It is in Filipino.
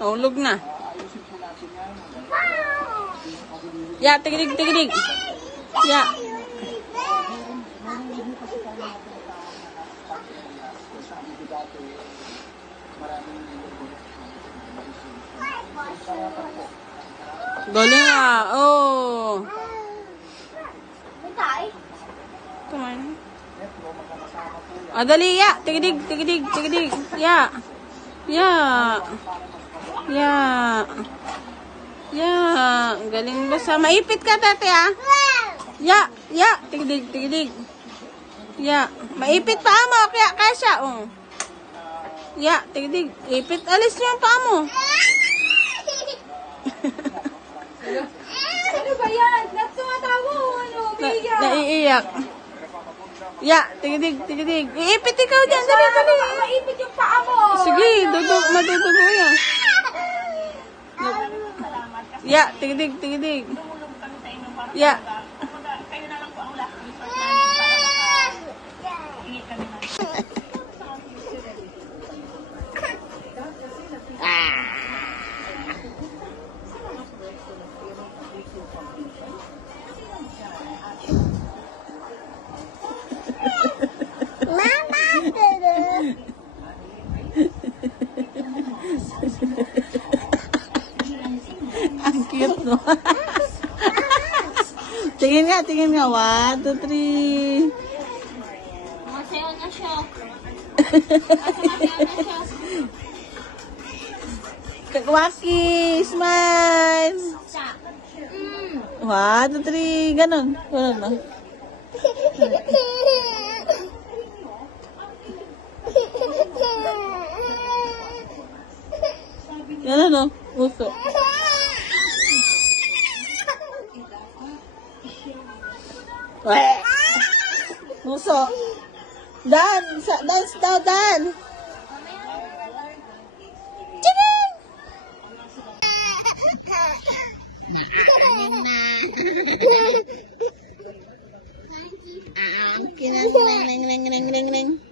Nahulog na. Ya, tigidig, tigidig. Ya. Galing ah. Oh. Come on. Dali, ya. Tigidig, tigidig, tigidig. Ya. Ya. Ya. Ya. Galing ba sa maipit ka, tate, ah? Ya. Ya. Tigidig, tigidig. Ya. Maipit pa mo. Kaya kasya, oh. Ya. Tigidig. Ipit. Alis niyo ang paa mo. Ano ba yan? Tumatawa o ano? Umiiyak. Naiiyak. Ya, tigidig, tigidig. Iipit ikaw dyan. Dali, dali. Maipit yung paa mo. Sige, madudugo yan. Ya, tigidig, tigidig. Ya. Kayo na lang po ang last resort namin para Ang cute, no? Tingin nga, tingin nga. 1, 2, 3. Masayaw na siya. Kakwaki, smile. 1, 2, 3. Ganon. Ganon, no? Ganon, no? Uso. Muso. Dan, dance daw, Dan. Chiring! Kinang, neng, neng, neng, neng, neng.